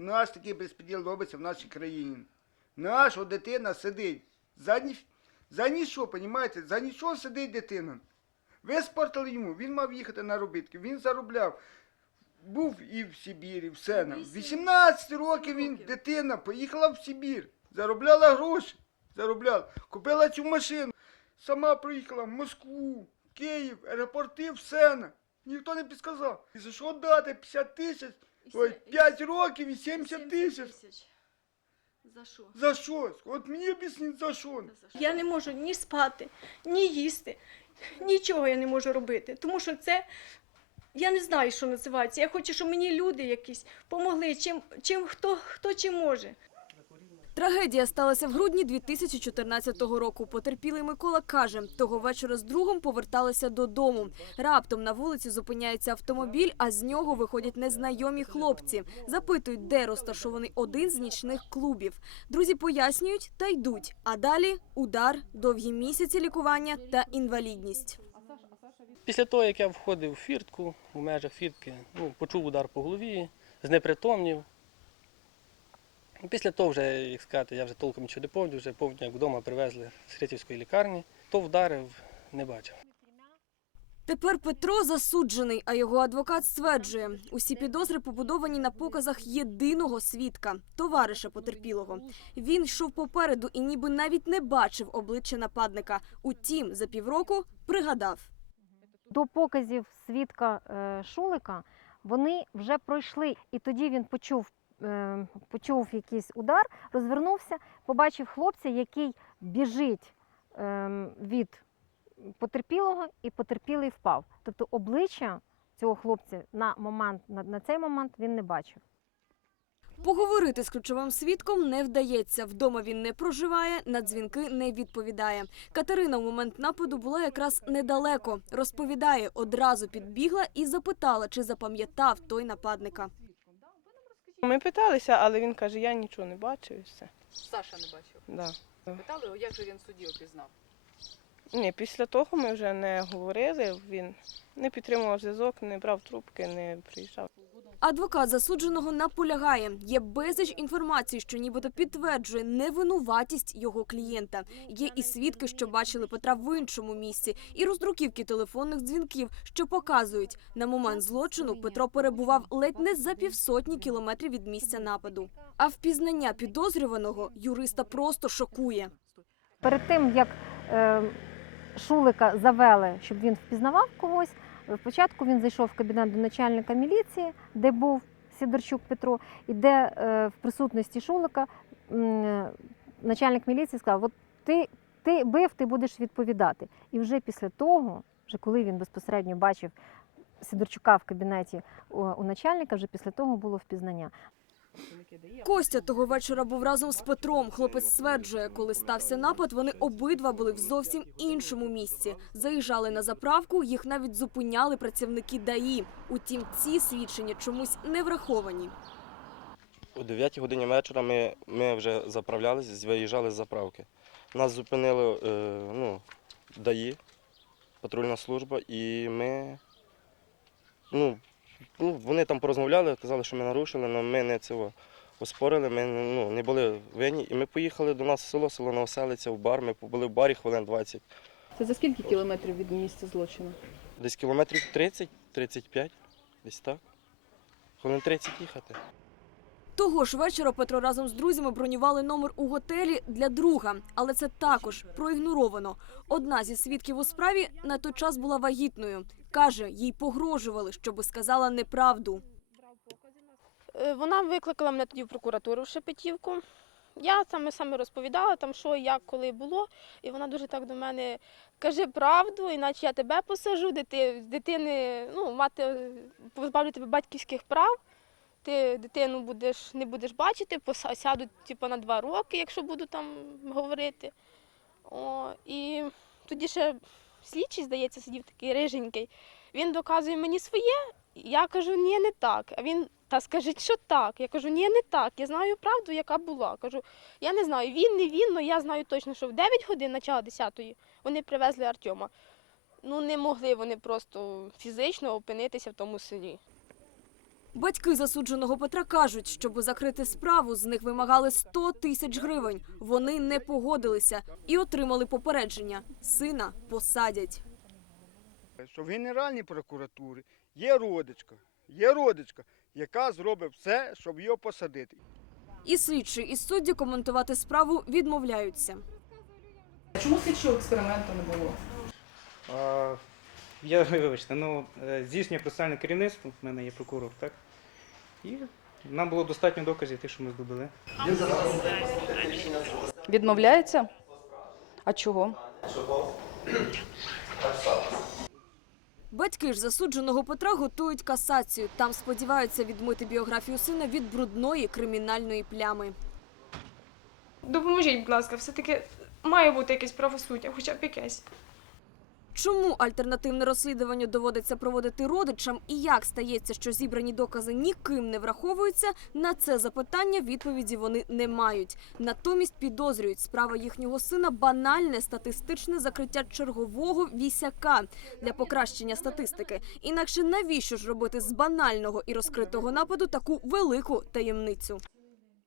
наш такий безпреділ робиться в нашій країні. Наша дитина сидить. За, ні, за ніщо, понімаєте? За нічого сидить дитина. Ви спортили йому, він мав їхати на робітки, він заробляв. Був і в Сибірі, в Сена. 18 років він, дитина, поїхала в Сибір. Заробляла гроші. Заробляла. Купила цю машину. Сама приїхала в Москву, Київ, аеропорти, в Сена. Ніхто не підказав. І за що дати 50 тисяч? Ой, 5 років і 70 тисяч. За що? За що? От мені об'ясніть, за що? Я не можу ні спати, ні їсти. Нічого я не можу робити. Тому що це. Я не знаю, що називається. Я хочу, щоб мені люди якісь помогли, чим, чим хто, хто чим може. Трагедія сталася в грудні 2014 року. Потерпілий Микола каже, того вечора з другом поверталися додому. Раптом на вулиці зупиняється автомобіль, а з нього виходять незнайомі хлопці. Запитують, де розташований один з нічних клубів. Друзі пояснюють та йдуть. А далі удар, довгі місяці лікування та інвалідність. Після того, як я входив в фіртку, у межах фіртки, ну, почув удар по голові, знепритомнів. І Після того вже, як сказати, я вже толком нічого не пам'ятаю, вже пам'ятаю, як вдома привезли з Хритівської лікарні. Хто вдарив, не бачив. Тепер Петро засуджений, а його адвокат стверджує, усі підозри побудовані на показах єдиного свідка, товариша потерпілого. Він йшов попереду і ніби навіть не бачив обличчя нападника. Утім, за півроку пригадав. До показів свідка е, Шулика вони вже пройшли, і тоді він почув, почув якийсь удар, розвернувся, побачив хлопця, який біжить е, від потерпілого, і потерпілий впав. Тобто обличчя цього хлопця на момент на цей момент він не бачив. Поговорити з ключовим свідком не вдається. Вдома він не проживає, на дзвінки не відповідає. Катерина в момент нападу була якраз недалеко. Розповідає, одразу підбігла і запитала, чи запам'ятав той нападника. Ми питалися, але він каже, я нічого не бачив і все. Саша не бачив. Да. Питали як же він судді опізнав? Ні, після того ми вже не говорили. Він не підтримував зв'язок, не брав трубки, не приїжджав. Адвокат засудженого наполягає. Є безліч інформації, що нібито підтверджує невинуватість його клієнта. Є і свідки, що бачили Петра в іншому місці, і роздруківки телефонних дзвінків, що показують, на момент злочину Петро перебував ледь не за півсотні кілометрів від місця нападу. А впізнання підозрюваного юриста просто шокує. Перед тим як е, Шулика завели, щоб він впізнавав когось, спочатку він зайшов в кабінет до начальника міліції, де був Сідорчук Петро, і де е, в присутності Шулика е, начальник міліції сказав: От ти, ти бив, ти будеш відповідати. І вже після того, вже коли він безпосередньо бачив Сидорчука в кабінеті у начальника, вже після того було впізнання. Костя того вечора був разом з Петром. Хлопець стверджує, коли стався напад, вони обидва були в зовсім іншому місці. Заїжджали на заправку, їх навіть зупиняли працівники ДАІ. Утім, ці свідчення чомусь не враховані. О 9 годині вечора ми, ми вже заправлялися, виїжджали з заправки. Нас зупинили е, ну, ДАІ, патрульна служба, і ми. Ну, ну, вони там порозмовляли, казали, що ми нарушили, але ми не цього оспорили, ми ну, не були винні. І ми поїхали до нас в село, село Новоселиця, в бар. Ми були в барі хвилин 20. Це за скільки кілометрів від місця злочину? Десь кілометрів 30-35, десь так. Хвилин 30 їхати. Того ж вечора Петро разом з друзями бронювали номер у готелі для друга, але це також проігноровано. Одна зі свідків у справі на той час була вагітною. Каже, їй погрожували, щоби сказала неправду. Е, Вона викликала мене тоді в прокуратуру в Шепетівку. Я саме саме розповідала там, що як коли було, і вона дуже так до мене каже правду, іначе я тебе посажу, дити, дитини, ну, мати позбавлю тебе батьківських прав. Ти дитину будеш не будеш бачити, поса- сядуть типу, на два роки, якщо буду там говорити. О, і тоді ще слідчий, здається, сидів такий риженький. Він доказує мені своє. Я кажу, ні, не так. А він та скажіть, що так. Я кажу, ні, не так. Я знаю правду, яка була. Кажу, я не знаю, він не він, але я знаю точно, що в 9 годин, начало 10-ї, вони привезли Артема. Ну не могли вони просто фізично опинитися в тому селі. Батьки засудженого Петра кажуть, щоб закрити справу, з них вимагали 100 тисяч гривень. Вони не погодилися і отримали попередження. Сина посадять. Що в Генеральній прокуратурі є родичка, є родичка, яка зробить все, щоб його посадити. І слідчі, і судді коментувати справу відмовляються. Чому слідчого експерименту не було? А, я вибачте, ну е, здійснює процесуальне керівництво, в мене є прокурор, так? І нам було достатньо доказів тих, що ми здобули. Відмовляється? А чого? Батьки ж засудженого Петра готують касацію. Там сподіваються відмити біографію сина від брудної кримінальної плями. Допоможіть, будь ласка, все-таки має бути якесь правосуддя, хоча б якесь. Чому альтернативне розслідування доводиться проводити родичам і як стається, що зібрані докази ніким не враховуються, на це запитання відповіді вони не мають. Натомість підозрюють справа їхнього сина банальне статистичне закриття чергового вісяка для покращення статистики. Інакше навіщо ж робити з банального і розкритого нападу таку велику таємницю?